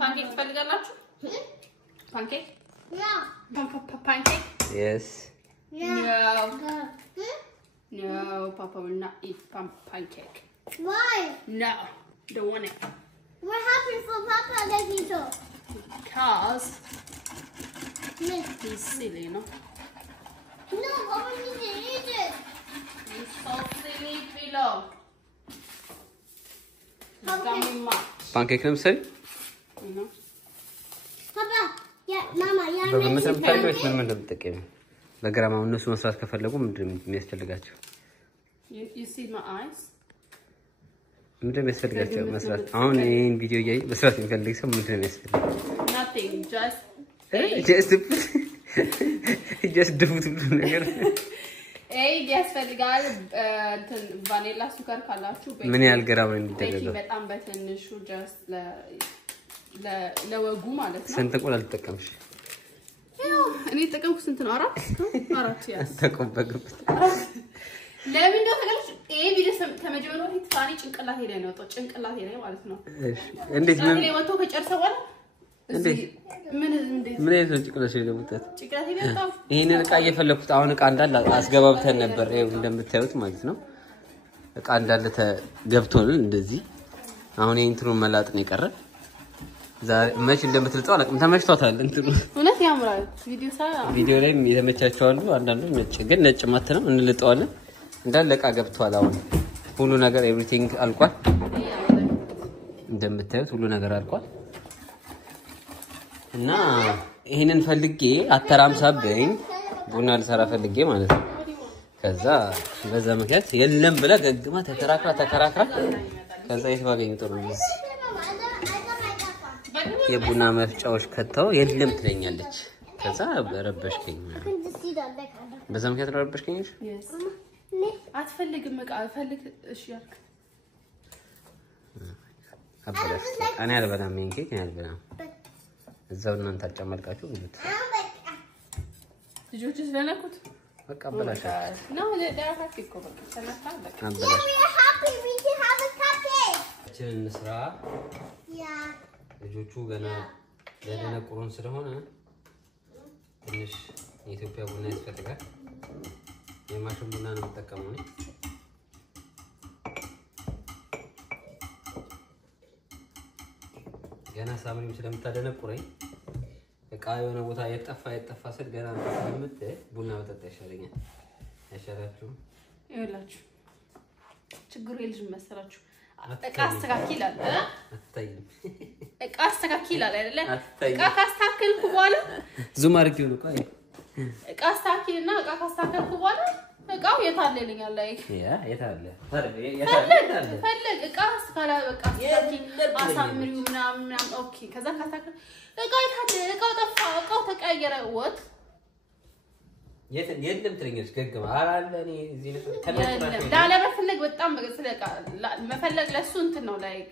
Pancake ትፈልጋላችሁ? Pancake? Yeah. Pancake? Yes. Yeah. No, Papa will not eat pancake. Why? No, don't want it. What happened for Papa letting go? Because he's silly, you know? No, Papa needs to eat it. He's so silly, Philo. Pancake ነው መሰለኝ? Papa, yeah, Mama, yeah. በግምት የምታደርገው ምን እንደምትጠቀም በግራማው እነሱ መስራት ከፈለጉ ምንድነው የሚያስፈልጋቸው? You see my eyes? ምንድነው የሚያስፈልጋቸው መስራት? አሁን ይሄን ቪዲዮ እያየ መስራት የሚፈልግ ሰው ምንድነው የሚያስፈልገው? Nothing, just do ሁሉ ነገር ያስፈልጋል እንትን ቫኒላ ሱከር ካላችሁ ምን ያህል ግራም ነው የሚደረገው? በጣም በትንሹ just ለወጉ ማለት ነው። ስንት እንቁላል ተጠቀምሽ? እኔ ተጠቀምኩ ስንት ነው? አራት ያስ ተቆበግበት ለምን ነው ተገልጽ ይሄ ቪዲዮ ከመጀመሪያው በፊት ፋኒ ጭንቅላቴ ላይ ነው ጭንቅላቴ ላይ ማለት ነው። እሺ እንዴት ምን ወጥቶ ከጨርሰ በኋላ ምን አይነት ጭንቅላቴ ላይ ወጣት ጭንቅላቴ ላይ ወጣ። ይሄንን እቃ እየፈለኩት አሁን እቃ እንዳለ አስገባብተን ነበር። ይሄው እንደምታዩት ማለት ነው። እቃ እንዳለ ተገብቶል እንደዚህ። አሁን ይሄንትሩን መላጥ ነው የቀረ። ዛሬ መች እንደምትልጠው አላውቅም። ተመችቷታል እንትሩ እውነት ያምራል። ቪዲዮ ላይ የተመቻቸው አሉ። አንዳንዱ ነጭ ግን ነጭ ማት ነው እንልጠዋለን። እንዳለ እቃ ገብቷል። አሁን ሁሉ ነገር ኤቭሪቲንግ አልቋል። እንደምታዩት ሁሉ ነገር አልቋል። እና ይሄንን ፈልጌ አተራምሳብኝ ቡና ልሰራ ፈልጌ ማለት ነው። ከዛ በዛ ምክንያት የለም ብላ ገግማ ተከራክራ ከዛ የተባገኝ ጥሩ ነው። የቡና መፍጫዎች ከተው የለም ትለኛለች። ከዛ በረበሽከኝ በዛ ምክንያት ረበሽከኝ። አትፈልግም እቃ ፈልግ እሺ ያልክ አበላሽ እኔ አልበላም እንጂ እኔ አልበላም። እዛው እናንተ አጨመልቃችሁ ብሉት ልጆች ስለነኩት በቃ አበላሽ ነው ለዳራፋት እኮ በቃ ሰላሳ በቃ አበላሽ We can have a cupcake. እንስራ Yeah. ልጆቹ ገና ለደነቁሩን ስለሆነ ትንሽ የኢትዮጵያ ቡና ያስፈልጋል። የማሽን ቡና ነው የምጠቀመው እኔ። ገና ሳምሪም ስለምታደነቁረኝ እቃ የሆነ ቦታ የጠፋ ስል ገና ስለምት ቡና መጠጣ ይሻለኛል። አይሻላችሁም? ይኸውላችሁ ችግሩ የልጅ መሰላችሁ እቃ አስተካክል ይላል አትታይም። እቃ አስተካክል ይላል አይደለ? እቃ ካስተካከልኩ በኋላ ዙም አድርጊው ነው ቆይ እቃ አስተካክልና እቃ ካስተካከልኩ በኋላ እቃው የታለ ይለኛል ላይ የታለ ፈለግ እቃ አስተካላ በቃ አሳምሪው ምናምን ኦኬ። ከዛ ካስተካከል እቃው የታለ እቃው ጠፋ እቃው ተቀየረ ወጥ የለም ትለኛለች ገግማ አራለ እኔ እዚህ ነው ተለጥራሽ ዳለ መፈለግ በጣም ስለቃ መፈለግ ለሱ እንትን ነው ላይክ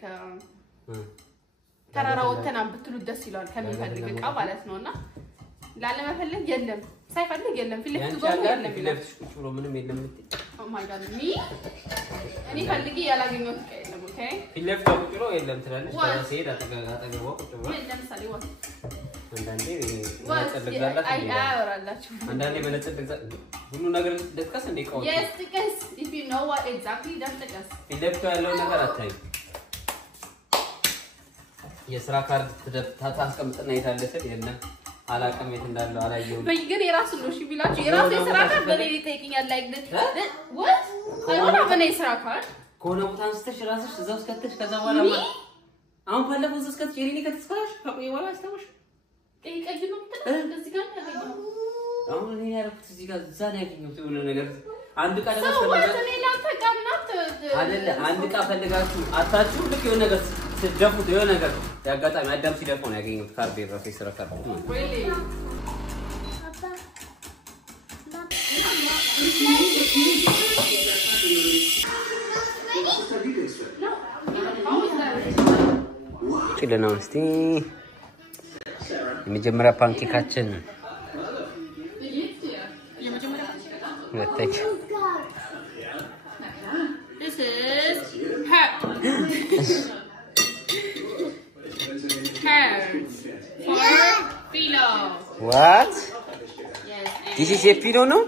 ተራራ ወተና ብትሉ ደስ ይላል ከሚፈልግ እቃ ማለት ነውና ላለ መፈለግ የለም ሳይፈልግ የለም ፊልፍቱ ጋር የለም ፊልፍቱ ቁጭ ብሎ ምንም የለም ኦ ማይ ጋድ ሚ እኔ ፈልጊ ያላገኘሁት እቃ የለም ኦኬ ፊልፍቱ ቁጭ ብሎ የለም ትላለች ከዛ ሲሄድ አጠገቧ ቁጭ ብሎ ለምሳሌ ወጥ አንዳንዴ ወጥልጋላት አያወራላችሁ አንዳንዴ በለጥልጋ ሁሉ ነገር ደስከስ እንደቀው yes because if you know what exactly that's the case ፊልፍቱ ያለው ነገር አታይ የስራ ካርድ ታስቀምጥና የታለሰ የለም አላቀም የት እንዳለው አላየው በይገር የራሱ ነው እሺ ቢላችሁ የራሱ የስራ ካርድ በሌሊ ታይኪኛል ላይክ what I don't have any ስራ ካርድ ኮነ ቦታ አንስተሽ ራስሽ እዛው እስከተሽ ከዛ በኋላ አሁን ባለፈው እዛው እስከተሽ የኔ ከተስካሽ ከቆየ በኋላ አስተውሽ ቀይ ነው እንደዚህ ጋር ያለው አሁን እኔ ያረኩት እዚህ ጋር እዛ ላይ ያገኘሁት የሆነ ነገር አንድ ቃል ተፈልጋችሁ እኔ ላንተ ቃናት አይደለ አንድ ቃል ፈልጋችሁ አታችሁ ልክ የሆነ ነገር ስደፉት የሆነ ነገር ያጋጣሚ አዳም ሲደፈው ነው ያገኘሁት ካርድ የራሱ የስራ ካርድ ነው really ጭለናው እስቲ የመጀመሪያ ፓንኬካችን this is her Pillow. What? Yes. This is a pillow, no?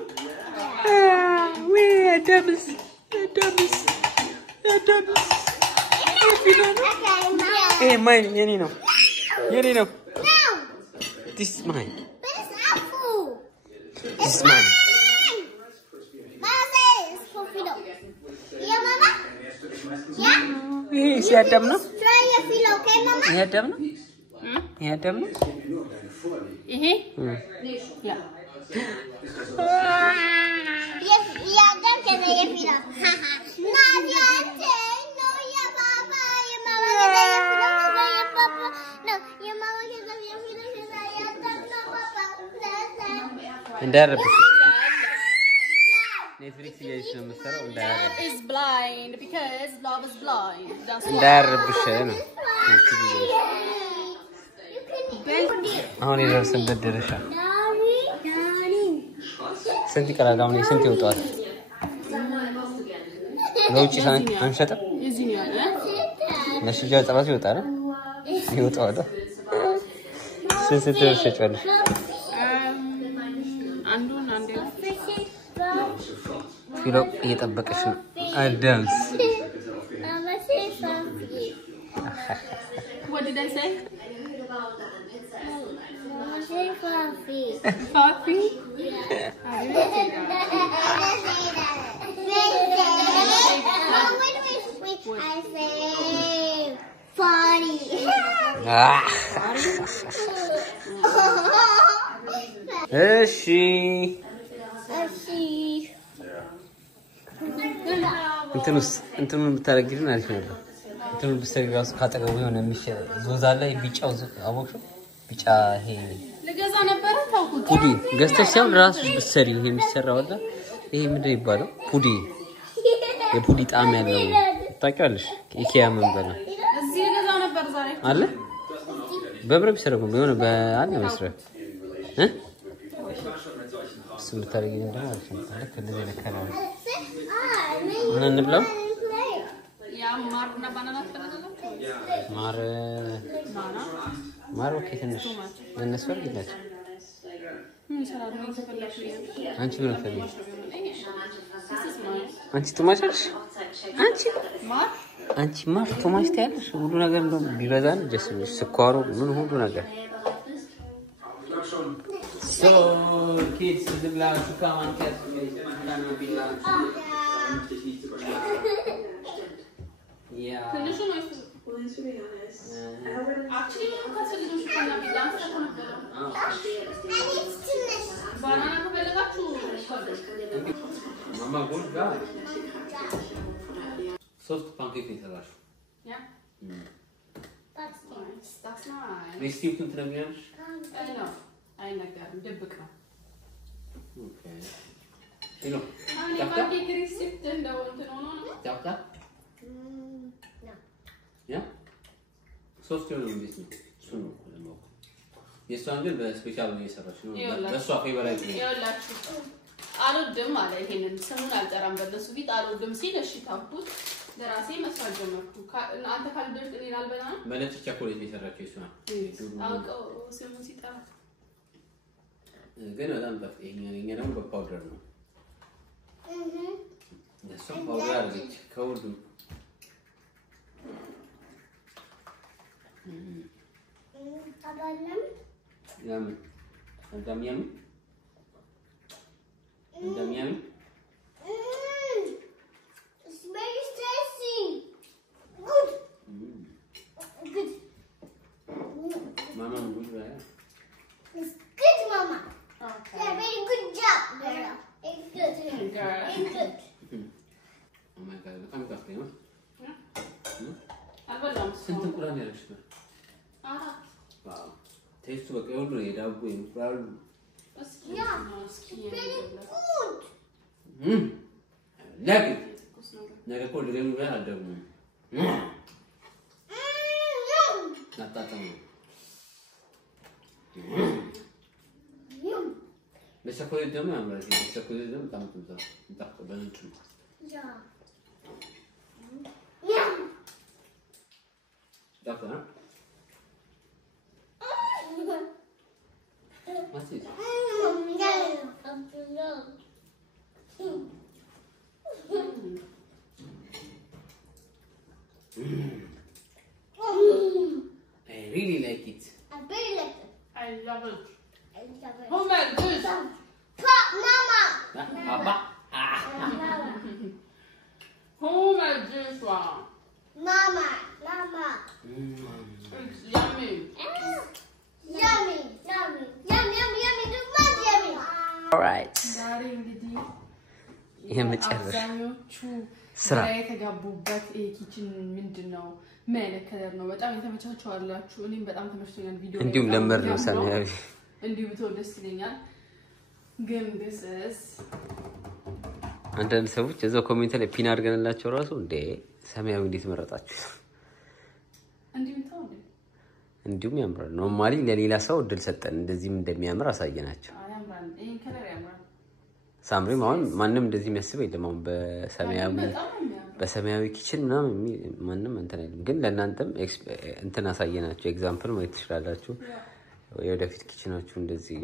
Where Adams? Adams. Adams. A pillow, no? Hey, mine. Yeni no. Yeni no. No. This is mine. But it's apple. This is mine. Mama says it's for pillow. Yeah, Mama? Yeah? Hey, is it Adam, no? Try your pillow, okay, Mama? Is it Adam, no? Is it Adam, no? Yeah. Yeah, don't get your pillow. No, yeah, no, yeah, Mama. Your Mama get your pillow, your Papa. No, your Mama get your pillow, your no, Papa. እንዳረብሽ ኔትፍሊክስ እያየሽ ነው የምትሰራው። Love is blind because love is blind. That's why. እንዳረብሽ ነው። አሁን የደረስንበት ደረሻ ስንት ይቀራል? አሁን ስንት ይወጣል? ለውጭ አንሸጥም። እዚህ ነው ያለ ለሽጃ ጸባስ ይወጣል ይወጣል። ስንት ትሸጫለሽ? አንዱን አንዴ ፊሎ እየጠበቀሽ ነው። አዳምስ What did I say? Fluffy. Coffee? Wait, I say funny. እሺ እንትኑን ብታረጊልን አሪፍ ነበር። እንትኑን ብትሰሪ ራሱ ካጠገቡ የሆነ ዞዛ ላይ ቢጫው አቦክሽው ቢጫ ይሄ ልገዛ ነበር ታውቁት። ፑዲ ገዝተሽ ሲሆን ራስሽ ብትሰሪ ይሄ የሚሰራው አይደል? ይሄ ምንድን ይባላል? ፑዲ የፑዲ ጣዕም ያለው ታውቂዋለሽ? ኢኪያ ምን በላ እዚህ ልገዛ ነበር ዛሬ አለ በብረት ቢሰራው የሆነ በአለ መስራት ስምታረጊኝ እንደማ አሪፍ ነው። ልክ እንደዚህ ለከራው ምን እንብላው? ያ ማርና ባናና ተፈለጋችሁ? ማር ኦኬ ትንሽ ለነሱ አድርጊላቸው። ምን ሰላም ነው ተፈለጋችሁ? አንቺ ምን ፈልጊ? አንቺ ቶማቻለሽ? አንቺ ማር ቶማች ታያለሽ? ሁሉ ነገር እንደው ቢበዛን ጀስብሽ ስኳሩ ምን ሁሉ ነገር So kids the blouse to come and get yeah. Actually, you can't sell the sugar now. Dance banana ተፈልጋችሁ Mama good guy. Soft pancake ይሰራሽ? Yeah. That's nice. That's nice. ሬሲፒውን ትነግሪያለሽ? ነው አይነገርም ድብቅ ነው። ኦኬ ሄሎ አሁን የፓንኬክ ሬሲፒ እንደው እንትን ሆኖ ነው ታውቃ ያ ሶስት ነው እንዴት ነው እሱ ነው ለማው የሷን ግን በስፔሻል ነው የሰራች ነው ለሷ ፌቨራይት ነው ይኸውላችሁ አልወድም አለ ይሄንን ስሙን አልጠራም በለሱ ፊት አልወድም ሲል እሺ ታውቁት ለራሴ መስራት ጀመርኩ አንተ ካልደርክ እኔ አልበላ ማለት ቸኮሌት የሰራችው እሷ አውቀው ስሙን ሲጠራ ግን በጣም ጠፍተኛ ደግሞ በፓውደር ነው እሱ ፓውደር አድርገች ከሁሉ አባለም ያምን እንደሚያምን It's very tasty. Good. Good. Mama good right? It's good, Mama. Okay. Yeah, very good job, girl. It's good. Girl. It's good. Oh my god, በጣም ጠፍተኛ ነው አልበላም ስንት እንቁላል ያለሽ ነው አራት ዋው ቴስቱ በቃ ሁሉ የዳቦ እንቁላል Yeah. Very good. ለግ ነገ እኮ ልገሉ ጋር አደጉ ናጣጣም በቸኮሌት ደግሞ ያምራል በቸኮሌት ደግሞ በጣም ጥምጣ በነጭ Yeah. Yeah. Doctor. What's it? I really like it. I really like it. I love it. I love it. Oh my goodness. Pop, Mama. Papa. Oh my goodness. Wow. Mama, Mama. It's yummy. Yummy, yummy, yummy, yummy, yummy. Too much yummy. Alright. ዛሬ እንግዲህ የመጨረሻ አብዛኞቹ ስራ የተጋቡበት ኪችን ምንድነው? ምን አይነት ከለር ነው? በጣም የተመቻቸው አላችሁ። እኔም በጣም ተመችቶኛል። ቪዲዮ እንዲሁም ለመር ነው ሰማያዊ እንዲሁ ብትወድ ደስ ይለኛል። ግን this አንዳንድ ሰዎች እዛው ኮሜንት ላይ ፒን አድርገንላቸው ራሱ እንዴ ሰማያዊ እንዴት መረጣችሁ? እንዲሁም ያምራል። ኖርማሊ ለሌላ ሰው እድል ሰጠን እንደዚህም እንደሚያምር አሳየናቸው። ያምራል። ይሄን ከለር ያምራል። ሳምሪም አሁን ማንንም እንደዚህ የሚያስብ የለም። አሁን በሰማያዊ ኪችን ምናምን ማንንም እንትን አይልም። ግን ለእናንተም እንትን አሳየናቸው። ኤግዛምፕል ማየት ትችላላችሁ። የወደፊት ኪችናችሁ እንደዚህ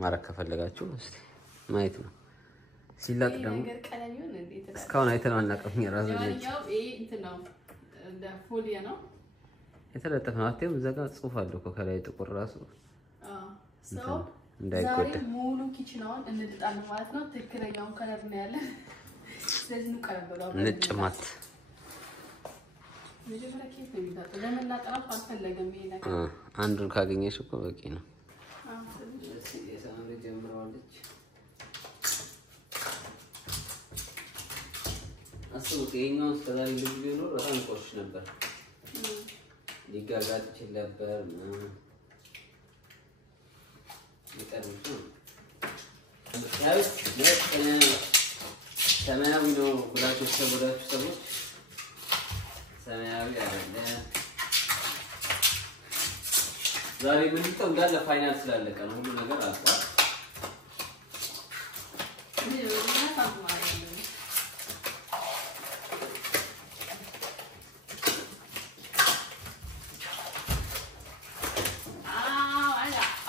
ማረክ ከፈለጋችሁ እስቲ ማየት ነው። ሲላጥ ደግሞ እስካሁን አይተን አናውቅም። የራሱ ነው ይሄ እንትን ነው እንደ ፎሊያ ነው የተለጠፈ ነው። አትየው እዛ ጋር ጽሑፍ አለው እኮ ከላይ ጥቁር ራሱ ሰው እንዳይጎዳ ዛሬ ሙሉ ኪችናውን እንድጣለን ማለት ነው። ትክክለኛውን ከለር ነው ያለ። ስለዚህ ነው ቀረበለው ነጭ ማት መጀመሪያ ኬት ነው የሚጣጣው። ለመናጠራፍ አልፈለገም ይሄ ነገር። አንዱን ካገኘሽ እኮ በቂ ነው። ስለዚህ የሰማይ ጀምራለች። አስቡት ይሄኛው እስከዛሬ ልጅ ቢኖር በጣም ቆሽ ነበር። ሊጋጋጥ ይችል ነበር። ይቀርብሽ ነው ሰማያዊ ነው ብላችሁ ሰዎች ሰማያዊ አይደለም። ዛሬ ምንድነው እንዳለ ፋይናል ስላለቀ ነው ሁሉ ነገር አልቋል።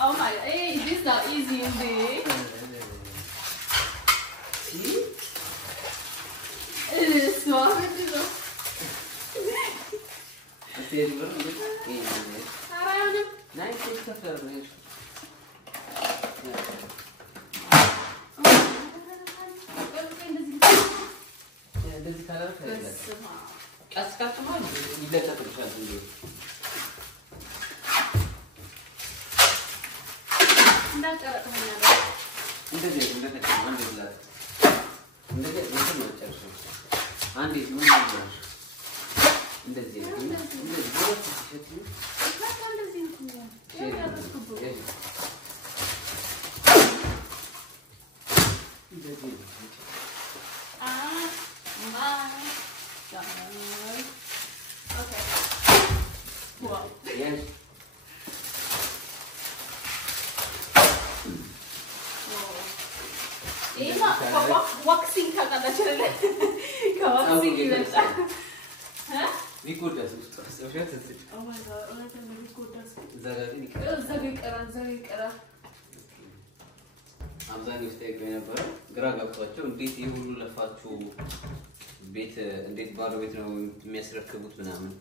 Oh my, hey, this is not easy in there. See? It is so hard to do. Nice stuff. እንደዚህ ካላረ ቀስቃጥማ ይለቀቅልሻል እንዴ? እንደዚህ እንደተከማ እንደዚህ ላይ እንደዚህ እንትን ነው ጨርሶ አንዴ ምን ነው እንደዚህ waxing ካቃላችሁ አይደል? ከዋክሲንግ ይበልጣል። ቢጎዳስ ውስጥ አስፈሽት እዚህ Oh my god, እውነት ነው ቢጎዳስ። ዘጋግን ይቀራል። አብዛኛው ስቴክ የነበረው ግራ ገብቷቸው እንዴት ይሄ ሁሉ ለፋችሁ ቤት እንዴት ባዶ ቤት ነው የሚያስረክቡት ምናምን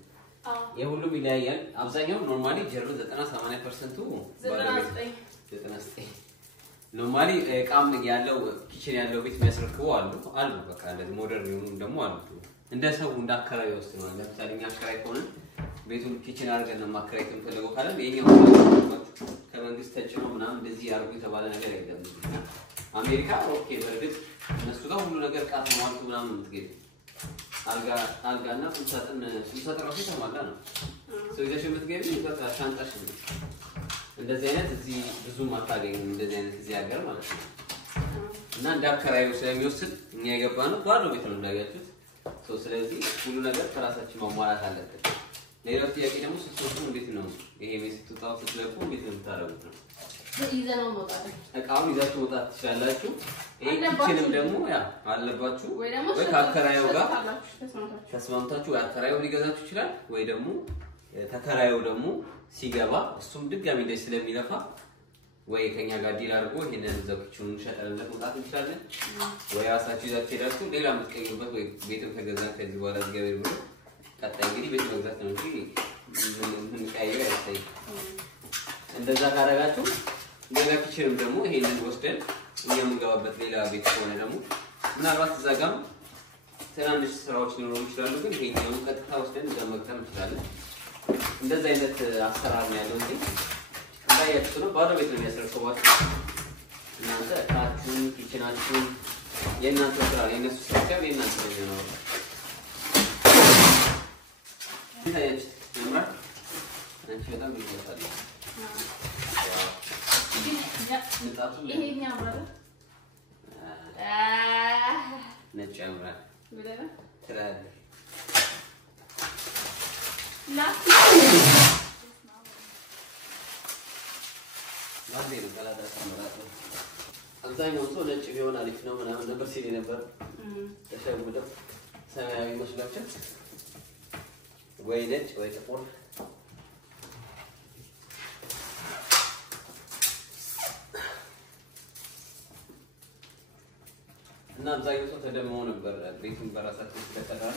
የሁሉም ይለያያል። አብዛኛው ኖርማሊ ጀርባ 90-80% ባዶ ቤት 99 ኖርማሊ ቃም ያለው ኪችን ያለው ቤት የሚያስረክቡ አሉ በቃ እንደዚህ ሞደርን የሆኑ ደግሞ አሉ። እንደ ሰው እንዳከራይ ወስነው ለምሳሌ እኛ አከራይ ከሆነ ቤቱን ኪችን አድርገን ማከራይ የምንፈልገው ካለ የኛው ከመንግስት ተጭኖ ምናምን እንደዚህ ያርጉ የተባለ ነገር የለም። አሜሪካ ኦኬ በርግጥ እነሱ ጋር ሁሉ ነገር ቃት ማውጣቱ ምናምን የምትገኝ አልጋና ቁምሳጥን ራሱ ተሟላ ነው። ሰው ይዘሽ የምትገቢ በቃ ሻንጣሽ ነው። እንደዚህ አይነት እዚህ ብዙም አታገኝም እንደዚህ አይነት እዚህ ሀገር ማለት ነው። እና እንዳከራዩ ስለሚወስድ እኛ የገባነው ባዶ ቤት ነው እንዳያችሁት። ስለዚህ ሁሉ ነገር ከራሳችን ማሟላት አለበት። ሌላው ጥያቄ ደግሞ ስትወጡ እንዴት ነው ይሄ ቤት ስትወጣው ስትለቁ እንዴት ነው የምታረጉት ነው? ይዘነው መውጣት እቃውን ይዛችሁ መውጣት ትችላላችሁ። ይሄ ኪችንም ደግሞ ያ አለባችሁ ወይ ከአከራዩ ጋር ተስማምታችሁ አከራዩ ሊገዛችሁ ይችላል ወይ ደግሞ ተከራዩ ደግሞ ሲገባ እሱም ድጋሚ ላይ ስለሚለፋ ወይ ከኛ ጋር ዲል አድርጎ ይሄንን ዘብቹን ሸጠንለት መውጣት እንችላለን ወይ ራሳችሁ ይዛችሁ ሄዳችሁ ሌላ የምትቀይሩበት ወይ ቤትም ከገዛ ከዚህ በኋላ ዝገበል ብሎ ቀጣይ እንግዲህ ቤት መግዛት ነው እንጂ ምን ቀይረው አይታይ እንደዛ ካረጋችሁ ሌላ ኪችንም ደግሞ ይሄንን ወስደን እኛ የምንገባበት ሌላ ቤት ሆነ ደግሞ ምናልባት እዛ ጋር ትናንሽ ስራዎች ሊኖሩ ይችላሉ ግን ይሄኛው ቀጥታ ወስደን እዛ መግዛት እንችላለን እንደዛ አይነት አሰራር ነው ያለው እንጂ ታያችሁ ነው ባዶ ቤት ነው የሚያስረክቧችሁ እናንተ ታችሁን ኪችናችሁን የእናንተ ስራ የእነሱ ስራ ጋር የእናንተ ነው የሚሆነው ታያችሁ ነው አንቺ በጣም ይወጣል ንጣቱ ይሄኛ ማለት ነጭ ያምራል ብለና ትራል ማንዴ ነው ካላዳ ተመራጠ አብዛኛው ሰው ነጭ ቢሆን አሪፍ ነው ምናምን ነበር ሲል ነበር ተሸውደው ሰማያዊ መስሏቸው ወይ ነጭ ወይ ጥቁር እና አብዛኛው ሰው ተደምሞ ነበር ቤቱን በራሳቸው ተከታተሉ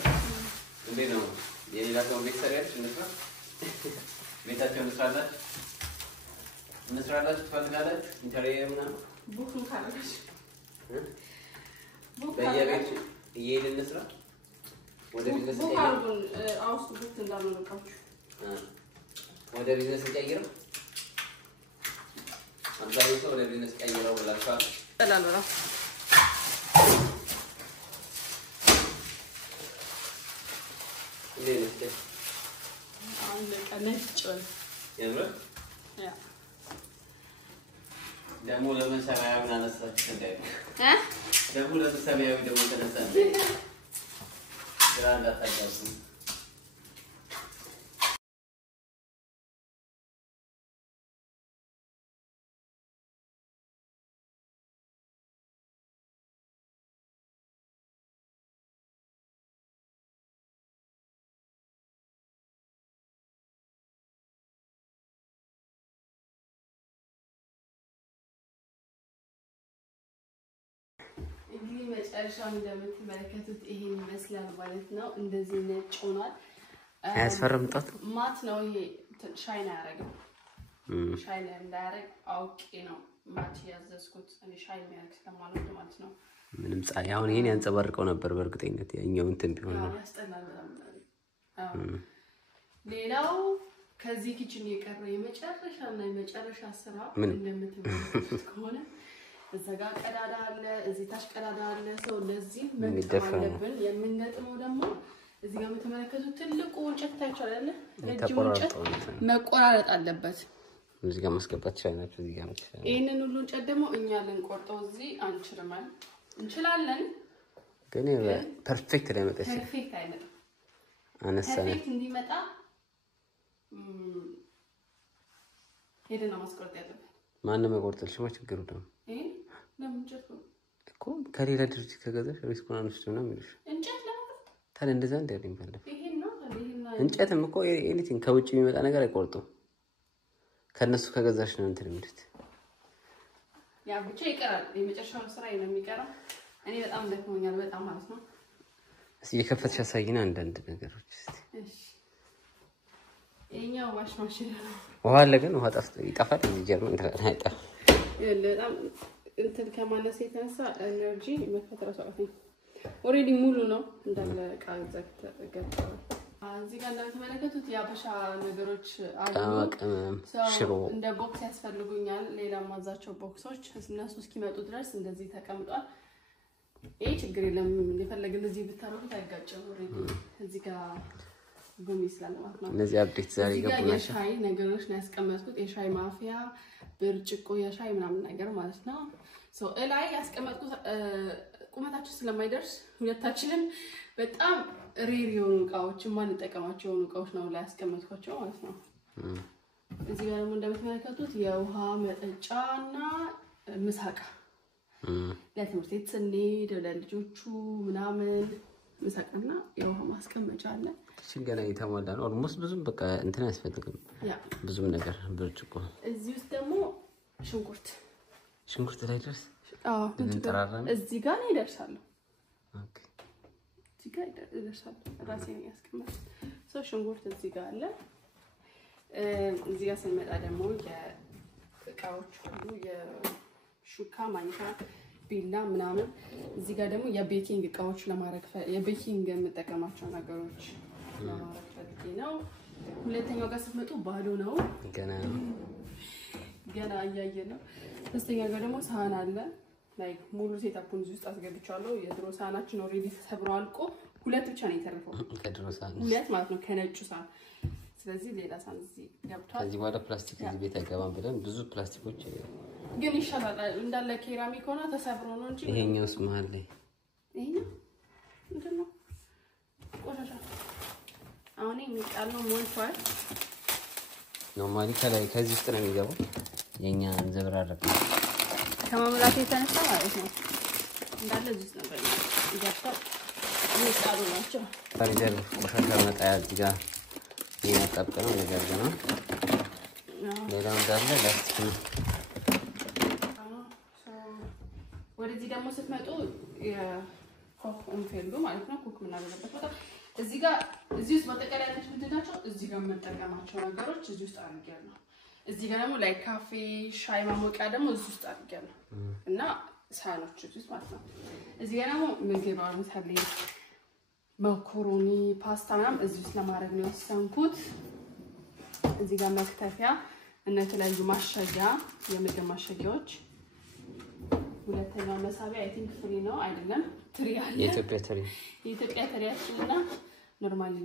እንዴ ነው የሌላ ሰው ቤት ሰሪያች እንስራ ቤታቸውን እንስራላችሁ ትፈልጋላችሁ ኢንተሪየር ምናምን ቡክን ካለሽ በየቤት እየሄድን እንስራ ወደ ቢዝነስ ቡካሩን አውስ ቡክ እንዳመለካችሁ ወደ ቢዝነስ ቀይረው አብዛኛው ሰው ወደ ቢዝነስ ቀይረው ብላችኋል ተላላላ ለነጭ አሁን ለነጭ የምር ያ ደግሞ ለምን ሰማያዊ አነሳችሁ እንዴ ደግሞ ለምን ሰማያዊ ደግሞ ተነሳ ግራንዳ ታጋሱ እንግዲህ መጨረሻው እንደምትመለከቱት ይሄን ይመስላል ማለት ነው እንደዚህ ነጭ ሆኗል አያስፈርምጣት ማት ነው ይሄ ሻይን ያረጋው ሻይን እንዳያረግ አውቄ ነው ማት ያዘዝኩት እኔ ሻይን ያረግ ስለማለት ማለት ነው ምንም ጻይ አሁን ይሄን ያንጸባርቀው ነበር በእርግጠኝነት ያኛው እንትን ቢሆን ነው ያስጠላል ሌላው ከዚህ ኪችን የቀረው የመጨረሻና የመጨረሻ ስራ እንደምትመለከቱት ከሆነ እዛ ጋር ቀዳዳ አለ እዚህ ታች ቀዳዳ አለ ሰው ለዚህ መጥፋለብን የምንገጥመው ደግሞ እዚህ ጋር የምትመለከቱት ትልቁ እንጨት ታይቻላል ረጅም እንጨት መቆራረጥ አለበት እዚህ ጋር ማስገባት ይችላልናችሁ እዚህ ጋር ማለት ይሄንን ሁሉ እንጨት ደግሞ እኛ ልንቆርጠው እዚህ አንችልም እንችላለን ግን ፐርፌክት ላይ መጣች ፐርፌክት አይመጣም አነሳነ ፐርፌክት እንዲመጣ ሄደና ማስቆረጥ ያለበት ማን መቆርጥልሽ ነው ችግሩ ደግሞ ለምን ጨርቁ እኮ ከሌላ ድርጅት ከገዛሽ ሪስኩን አንስተው ነው የሚልሽ እንጨት ለምን ታዲያ እንደዛ እንዳለኝ ፈለፈ ይሄን ነው ይሄን እንጨትም እኮ ኤኒቲንግ ከውጭ የሚመጣ ነገር አይቆርጡም ከነሱ ከገዛሽ ነው እንትን የሚሉት ያ ብቻ ይቀራል የመጨረሻው ስራ ነው የሚቀረው እኔ በጣም ደክሞኛል በጣም ማለት ነው እስኪ የከፈትሽ አሳይና አንዳንድ ነገሮች እስቲ እሺ የኛው ዋሽ ማሽን ውሃ አለ ግን ውሃ ጠፍቶ ይጠፋል እዚህ ጀርመን እንትን አይጠፋም በጣም እንትን ከማነስ የተነሳ ኤነርጂ መፈጠር አሳውኝ ኦሬዲ ሙሉ ነው እንዳለ ቃል ዘግተው እዚህ ጋር እንደምትመለከቱት ያበሻ ነገሮች አሉ ሽሮ እንደ ቦክስ ያስፈልጉኛል ሌላ ማዛቸው ቦክሶች እነሱ እስኪመጡ ድረስ እንደዚህ ተቀምጧል ይሄ ችግር የለም እንደፈለግን እዚህ ብታረጉት አይጋጨም ኦሬዲ እዚህ ጋር ጉሚ ይስላል ማለት ነው እነዚህ አፕዴት ዛሬ ገቡና ሻይ ነገሮች ነው ያስቀመጥኩት የሻይ ማፊያ ብርጭቆ የሻይ ምናምን ነገር ማለት ነው ሶ እላይ ያስቀመጥኩት ቁመታችን ስለማይደርስ ሁለታችንም በጣም ሬር የሆኑ እቃዎች ማን ተጠቀማቸው የሆኑ እቃዎች ነው ላይ ያስቀመጥኳቸው ማለት ነው እዚህ ጋር ደግሞ እንደምትመለከቱት የውሃ መጠጫና ምሳቃ ለትምህርት ቤት ስንሄድ ለልጆቹ ምናምን ምሳቃና የውሃ ማስቀመጫ አለ ገና የተሟላ ነው ኦልሞስት ብዙም በቃ እንትን አያስፈልግም ብዙም ነገር ብርጭቆ እዚህ ውስጥ ደግሞ ሽንኩርት ላይ ድረስ እንጠራራን እዚህ ጋር ነው ይደርሳል ኦኬ እዚህ ጋር ይደርሳል ራሴ ነው ያስቀመጥኩት ሽንኩርት እዚህ ጋር አለ እዚህ ጋር ስንመጣ ደግሞ የእቃዎች ሁሉ የሹካ ማንኪያ ቢላ ምናምን እዚህ ጋር ደግሞ የቤኪንግ እቃዎች ለማረግ የቤኪንግ የምጠቀማቸው ነገሮች ለማረግ ፈልጌ ነው ሁለተኛው ጋር ስትመጡ ባዶ ነው ገና እያየ ነው ሶስተኛው ጋር ደግሞ ሳህን አለ ላይክ ሙሉ ሴታፑን እዚህ ውስጥ አስገብቻለሁ የድሮ ሳህናችን ኦሬዲ ተሰብሮ አልቆ ሁለት ብቻ ነው የተረፈው ከድሮ ሳህን ሁለት ማለት ነው ከነጩ ሳህን ስለዚህ ሌላ ሳህን እዚህ ገብቷል ከዚህ በኋላ ፕላስቲክ እዚህ ቤት አይገባም ብለን ብዙ ፕላስቲኮች ግን ይሻላል እንዳለ ኬራሚክ ሆነ ተሰብሮ ነው እንጂ ይሄኛውስ መሃል ላይ ይሄኛው ምንድን ነው ቆሻሻ አሁን የሚጣለው ሞልቷል ኖርማሊ ከላይ ከዚህ ውስጥ ነው የሚገባው የኛ እንዘብራረቅ ከማምላክ የተነሳ ማለት ነው እንዳለ እዚህ ውስጥ ነበር ይገባው ይጣሉ ናቸው ታሪጀር ቆሻሻ መጣያ እዚህ ጋር የሚያጣብቀው ነገር ነው ሌላው እንዳለ ላስቲክ ነው ወደዚህ ደግሞ ስትመጡ የኮክ እንፈልጉ ማለት ነው ኮክ ምናደርግበት ቦታ እዚህ ጋር እዚህ ውስጥ በተቀላቀለ ምንድናቸው እዚህ ጋር መጠቀማቸው ነገሮች እዚህ ውስጥ አድርጌያለሁ እዚህ ጋር ደግሞ ላይ ካፌ ሻይ ማሞቂያ ደግሞ እዚህ ውስጥ አድርጌያለሁ እና ሳህኖች እዚህ ውስጥ ማለት ነው እዚህ ጋር ደግሞ ምግብ አምሳሌ መኮሮኒ ፓስታ ምናምን እዚህ ውስጥ ለማድረግ ነው የወሰንኩት እዚህ ጋር መክተፊያ እና የተለያዩ ማሸጊያ የምግብ ማሸጊያዎች ሁለተኛው መሳቢያ አይ ቲንክ ፍሪ ነው አይደለም ትሪ አለ የኢትዮጵያ ትሪያችንና ኖርማሊ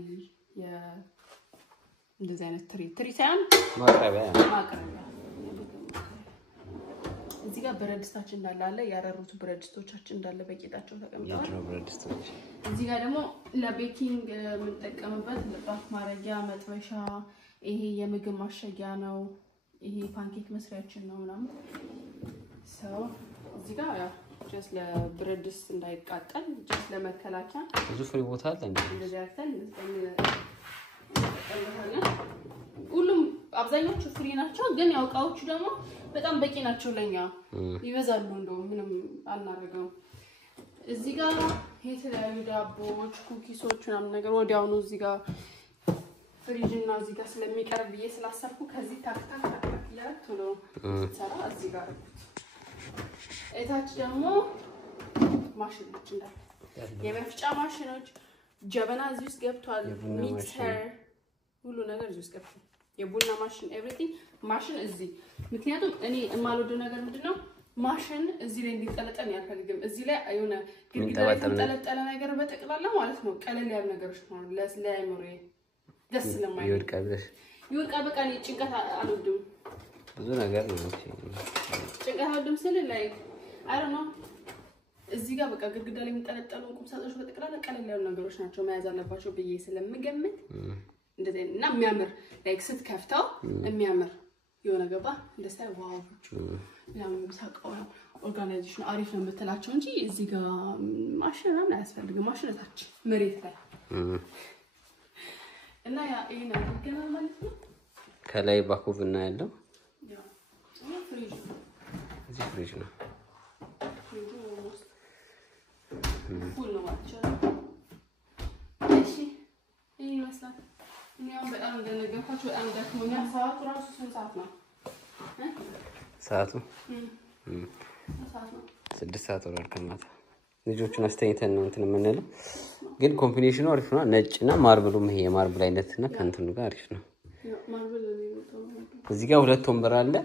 እንደዚህ አይነት ትሪ ሳይሆን ማቅረቢያ እዚህ ጋር ብረድስታችን እንዳለ አለ ያረሩት ብረድስቶቻችን እንዳለ በቂጣቸው ተቀምጠዋል እዚህ ጋር ደግሞ ለቤኪንግ የምንጠቀምበት ልጣፍ ማረጊያ መጥበሻ ይሄ የምግብ ማሸጊያ ነው ይሄ ፓንኬክ መስሪያችን ነው ምናምን ሰው እዚህ ጋር ያው just ለብረድስ እንዳይቃጠል just ለመከላከያ ብዙ ፍሪ ቦታ አለ እንደዚህ አክተን ሁሉም አብዛኞቹ ፍሪ ናቸው ግን ያው እቃዎቹ ደግሞ በጣም በቂ ናቸው ለኛ ይበዛሉ እንደው ምንም አናረጋው እዚህ ጋር የተለያዩ ዳቦዎች ኩኪሶች ምናምን ነገር ወዲያውኑ እዚህ ጋር ፍሪጅ እና እዚህ ጋር ስለሚቀርብ ስላሰብኩ ከዚህ ታክታክ ያቶሎ ሰራ እዚህ ጋር እታች ደግሞ ማሽኖች እንዳለ የመፍጫ ማሽኖች ጀበና እዚህ ውስጥ ገብቷል ሚክሰር ሁሉ ነገር እዚህ ውስጥ ገብቷል የቡና ማሽን ኤቭሪቲንግ ማሽን እዚህ ምክንያቱም እኔ የማልወደው ነገር ምንድነው ማሽን እዚህ ላይ እንዲጠለጠል ያልፈልግም እዚህ ላይ አይሆነ ግድግዳ ላይ ተጠለጠለ ነገር በጠቅላላ ማለት ነው ቀለል ያለ ነገሮች ነው ለስላይምሮ ደስ ስለማይል ይወድቃል በቃ እኔ ጭንቀት አልወድም ብዙ ነገር ነው ጭንቀት አልወድም ስል ላይ አይ ዶንት ኖ እዚህ ጋር በቃ ግድግዳ ላይ የሚጠለጠሉ ቁምሳጥኖች በጠቅላላ ቀለል ያሉ ነገሮች ናቸው መያዝ አለባቸው ብዬ ስለምገምት እንደዚህ እና የሚያምር ላይክ ስትከፍተው የሚያምር የሆነ ገባ እንደሳይ ዋውቹ ያምም ሳቀው ኦርጋናይዜሽን አሪፍ ነው የምትላቸው እንጂ እዚህ ጋር ማሽን ምናምን አያስፈልግም ማሽነታች መሬት ላይ እና ያ ይሄን አድርገናል ማለት ነው ከላይ ባኮቭ እና ያለው ያው ፍሪጅ እዚህ ፍሪጅ ነው ሁሉ ማቻ እሺ ይሄ መስላት እኛም በጣም እንደነገርኳችሁ በጣም ደክሞኛል ሰዓቱ ራሱ ስንት ሰዓት ነው ሰዓቱ ሰዓት ነው 6 ሰዓት ወራል ከማታ ልጆቹን አስተኝተን ነው እንትን የምንለው ግን ኮምቢኔሽኑ አሪፍ ነው ነጭና ማርብሉም ይሄ የማርብል አይነትና ከእንትኑ ጋር አሪፍ ነው ማርብል ነው እዚህ ጋር ሁለት ወንበር አለ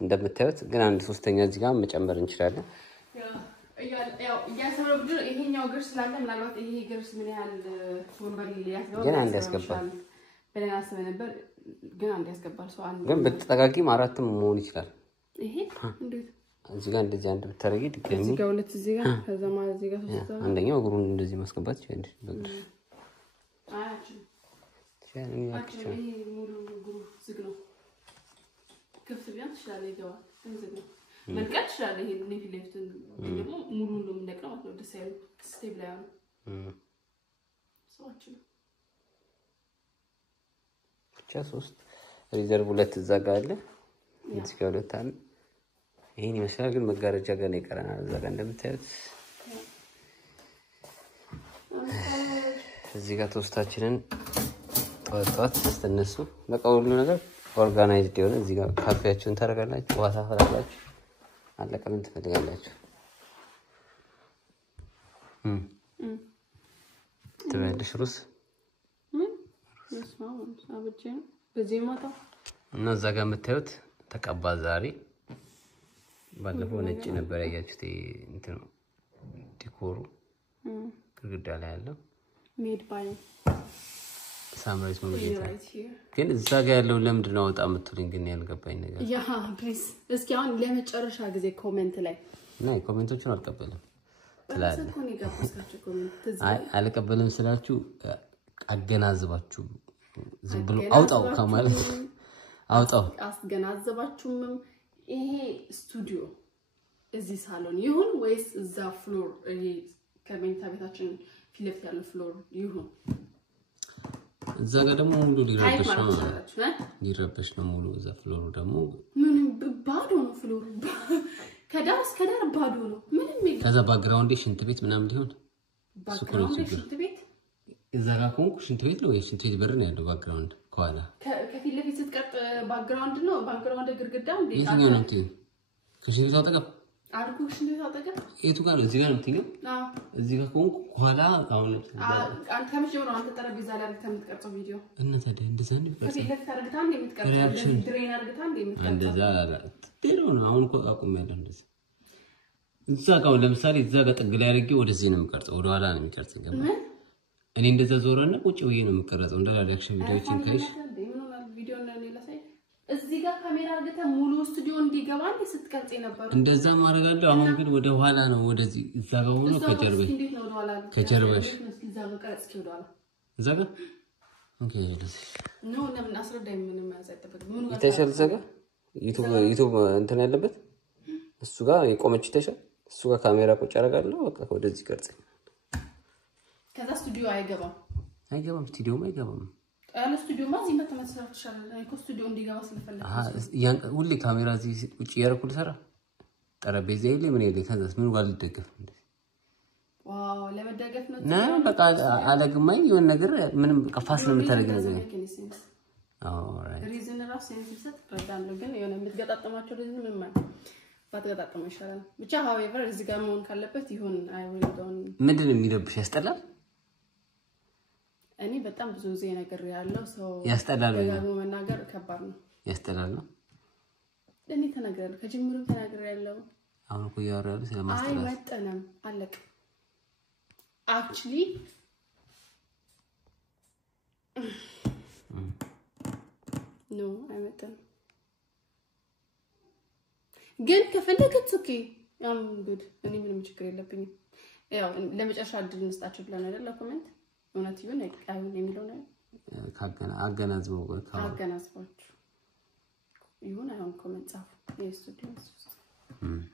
እንደምታዩት ግን አንድ ሶስተኛ እዚህ ጋር መጨመር እንችላለን ያው ያሰረብዱ ይሄኛው ግርስ ስላለ ምናልባት ይሄ ግርስ ምን ያህል ወንበር ሊያስገባ ግን አንድ ያስገባል በሌላ አስበ ነበር ግን አንድ ያስገባል ሰው አንድ ግን በተጠቃቂም አራትም መሆን ይችላል ይሄ እንዴት እዚህ ጋር እንደዚህ አንድ ብታረጊ ድጋሚ እዚህ ጋር ሁለት እዚህ ጋር ከዛ ማለት እዚህ ጋር ሶስት አንደኛው እግሩን እንደዚህ ማስገባት ይችላል በግር አያችሁ ይሄ ሙሉ እግሩ ዝግ ነው ክፍት ቢያንስ ይችላል ይገባል ዝግ ነው መልካም ይችላል ይሄ ኔፊ ሌፍት ደግሞ ሙሉ እንደምንቀረው ማለት ነው ደስ ያለው ስቴብል ያለው ሰዎች ብቻ 3 ሪዘርቭ 2 እዛ ጋር አለ እዚህ ጋር 2 አለ ይሄን ይመስላል ግን መጋረጃ ገና ይቀረናል እዛ ጋር እንደምታዩት እዚህ ጋር ቶስታችንን ጧት ስትነሱ በቃ ሁሉ ነገር ኦርጋናይዝድ ይሆነ እዚህ ጋር ካፌያችሁን ታረጋላችሁ ውሃ ታፈላላችሁ አለቀ ምን ትፈልጋላችሁ ትበልሽ ሩስ አብቼ በዚህ ማታ እና እዛ ጋር የምታዩት ተቀባ ዛሬ ባለፈው ነጭ ነበር ያያችሁት እንትን ዲኮሩ ግድግዳ ላይ ያለው ሜድ ባይ ሳምራይዝ ሞዴል ግን እዛ ጋር ያለው ለምንድን ነው አውጣ የምትሉኝ ግን ያልገባኝ ነገር ያ ፕሊዝ እስኪ አሁን ለመጨረሻ ጊዜ ኮሜንት ላይ ናይ ኮሜንቶቹን አልቀበልም ትላለህ ኮኒ ጋብስካችሁ ኮሜንት አይ አልቀበልም ስላችሁ አገናዝባችሁ ዝም ብሎ አውጣው ከማለት አውጣው አስገናዘባችሁም ይሄ ስቱዲዮ እዚህ ሳሎን ይሁን ወይስ እዛ ፍሎር ይሄ ከመኝታ ቤታችን ፊት ያለው ፍሎር ይሁን እዛ ጋር ደግሞ ሙሉ ሊረበሽ ነው ሙሉ እዛ ፍሎሩ ደግሞ ምን ባዶ ነው ፍሎሩ ከዳር እስከ ዳር ባዶ ነው ምንም የለም ከዛ ባክግራውንድ ሽንት ቤት ምናምን ሊሆን ባክግራውንድ ሽንት ቤት እዛ ጋር ኮንኩ ሽንት ቤት ነው ሽንት ቤት በር ነው ያለው ባክግራውንድ ከኋላ ከፊት ለፊት ስትቀጥ ባክግራውንድ ነው ባክግራውንድ ግድግዳ እንዴ የትኛው ነው እንትን ከሽንት ቤት አጠገብ አርኩ ሽንት ቤት አጠገብ የቱ ጋር ነው እዚህ ጋር ነው እንትን አዎ እዚህ ጋር ኮንኩ ከኋላ አሁን አንተ ከመጀመሪያው አንተ ጠረጴዛ ላይ አድርገህ የምትቀርጸው ቪዲዮ እና ታዲያ እንደዛ ነው ከፊት ለፊት አድርገህ አንዴ የምትቀርጸው ድሬን አድርገህ አንዴ የምትቀርጸው እንደዛ ትደረው ነው አሁን አቁሜያለሁ እንደዛ እዛ ጋር ለምሳሌ እዛ ጋር ጥግ ላይ አድርጌ ወደዚህ ነው የምቀርጸው ወደ ኋላ ነው የሚቀርጸው ገባ እኔ እንደዛ ዞረና ቁጭ ብዬ ነው የምቀርጸው እንደ ሪአክሽን ቪዲዮችን ካይሽ ቪዲዮ ነው ለሳይ እዚህ ጋር ካሜራ አድርገህ ሙሉ ስቱዲዮ እንዲገባ እንዴ ስትቀርጽ ነበር እንደዛ ማረጋለሁ አሁን ግን ወደ ኋላ ነው ወደዚህ እዛ ጋር ሆኖ ከጀርባዬ ከጀርባሽ እዛ ጋር ቀርጽ ይወዳል እዛ ጋር ኦኬ ለዚህ ነው ለምን አስረዳኝ ምንም ያዛጠበት ምን ጋር ይተሻል እዛ ጋር ዩቲዩብ እንትን ያለበት እሱ ጋር የቆመች ይተሻል እሱ ጋር ካሜራ ቁጭ አደርጋለሁ በቃ ወደዚህ ቀርጽ ከዛ ስቱዲዮ አይገባም ስቱዲዮም አይገባም አለ ስቱዲዮ ማዚ መተመሰረት ይችላል አይኮ ስቱዲዮ እንዲገባ ስለፈለኩ ያን ሁሉ ካሜራ እዚህ ቁጭ ያረኩል ሰራ ጠረጴዛ ይልኝ ምን ይልኝ ከዛስ ምን ጋር ልደገፍ እንዴ ዋው ለመደገፍ ነው ና በቃ አለግማኝ የሆነ ነገር ምንም በቃ ፋስ ነው የምታደርገው ነገር ኦልራይት ሪዝን ራስ ሴንሲቲቭ ተረዳለሁ ግን የሆነ የምትገጣጠማቸው ሪዝን ምን ማለት ባትገጣጠሙ ይሻላል ብቻ however እዚህ ጋር መሆን ካለበት ይሁን አይወልዶን ምንድን ነው የሚረብሽ ያስጠላል እኔ በጣም ብዙ ጊዜ ነገር ያለው ሰው ያስጠላል ነው መናገር ከባድ ነው ያስጠላል ነው እኔ ተናግሬያለሁ ከጅምሩ ተናግሬያለሁ አሁን እኮ ያወራሉ ስለማስተላል አይመጠንም አለቅ actually no አይመጠንም ግን ከፈለገት ኦኬ I'm good እኔ ምንም ችግር የለብኝም ያው ለመጨረሻ እድል እንስጣችሁ ብለን አይደል ኮሜንት እውነት ይሁን አይሁን የሚለው ነው አገናዝባችሁ ይሁን አይሁን ኮሜንት ጻፉ የስቱዲዮ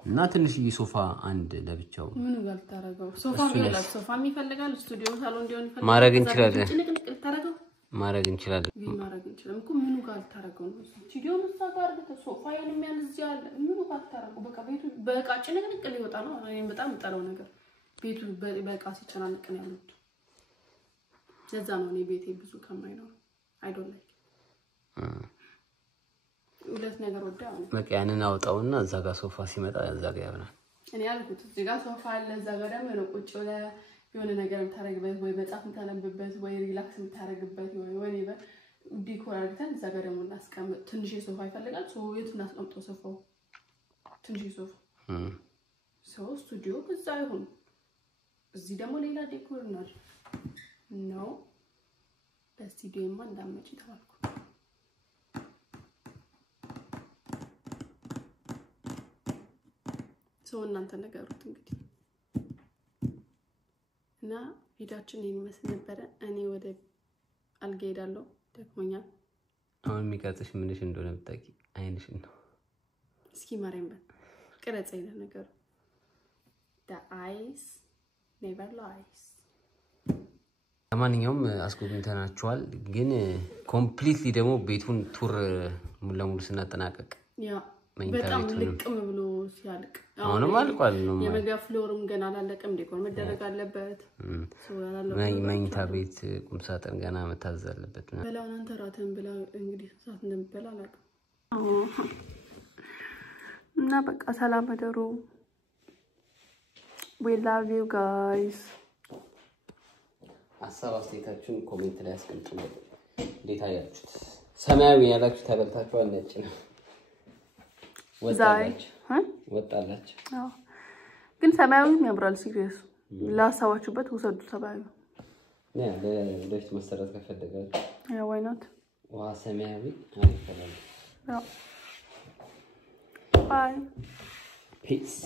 እና ትንሽዬ ሶፋ አንድ ለብቻው ምን ጋር ታረጋው ሶፋ ይላል ሶፋ የሚፈልጋል ስቱዲዮ ሳሎን እንዲሆን ይፈልጋል ማድረግ እንችላለን ታረጋው ማድረግ እንችላለን እኮ ምኑ ጋር ታረጋው ስቱዲዮ ነው ታጋር ሶፋ የሚያል እዚህ አለ ምኑ ጋር ታረጋው በቃ ቤቱ በቃ ጭንቅንቅ ሊወጣ ነው እኔ በጣም ጠላው ነገር ቤቱ በቃ ሲጨናነቅ ነው ያለው ለዛ ነው እኔ ቤቴ ብዙ ከማይ ነው አይ ዶንት ላይክ ሁለት ነገር ወዳው በቃ ያንን አውጣውና እዛ ጋር ሶፋ ሲመጣ እዛ ጋር ያብራል እኔ ያልኩት እዚህ ጋር ሶፋ አለ እዛ ጋር ደግሞ ነው ቁጭ ብለ የሆነ ነገር ታረግበት ወይ መጽሐፍ ታነብበት ወይ ሪላክስ ታረግበት ወይ ወኔቨር ዲኮር አድርገን እዛ ጋር ደግሞ እናስቀምጥ ትንሽ ሶፋ ይፈልጋል ሶ የት እናስቀምጠው ሶፋው ትንሽ ሶፋ ሶ ስቱዲዮ እዛ ይሁን እዚህ ደግሞ ሌላ ዲኮር ነው በስቱዲዮማ እንዳመጪ ተባልኩ ሰው እናንተ ነገሩት እንግዲህ እና ቪዲዮአችን ይመስል ነበር እኔ ወደ አልጋ ሄዳለሁ ደክሞኛል አሁን የሚቀጥሽ ምንሽ እንደሆነ ብታቂ አይንሽን ነው እስኪ ማርያም በቀረጸ ይለ ነገር the eyes never lies ለማንኛውም አስጎብኝተናችኋል ግን ኮምፕሊትሊ ደግሞ ቤቱን ቱር ሙሉ ለሙሉ ስናጠናቀቅ ያ በጣም ልቅም ብሎ ሲያልቅ አሁንም አልቋል ነው የመጋ ፍሎርም ገና አላለቀም ዲኮር መደረግ አለበት መኝታ ቤት ቁም ሳጥን ገና መታዘዝ አለበት በላውን አንተ ራተን ብላ እንግዲህ ሰዓት እንደምበላ አላውቅም እና በቃ ሰላም አደሩ we love you guys ሐሳብ አስተያየታችሁን ኮሜንት ላይ አስቀምጡልኝ እንዴት አያችሁት ሰማያዊ ያላችሁ ተበልታችኋል ነጭ ነው ወጣላችሁ አዎ ግን ሰማያዊም ያምራል ሲሪየስ ላሳዋችሁበት ወሰዱ ሰማያዊ ለዶች መሰረት ከፈለጋችሁ ያ why not ዋ ሰማያዊ አይፈለም bye peace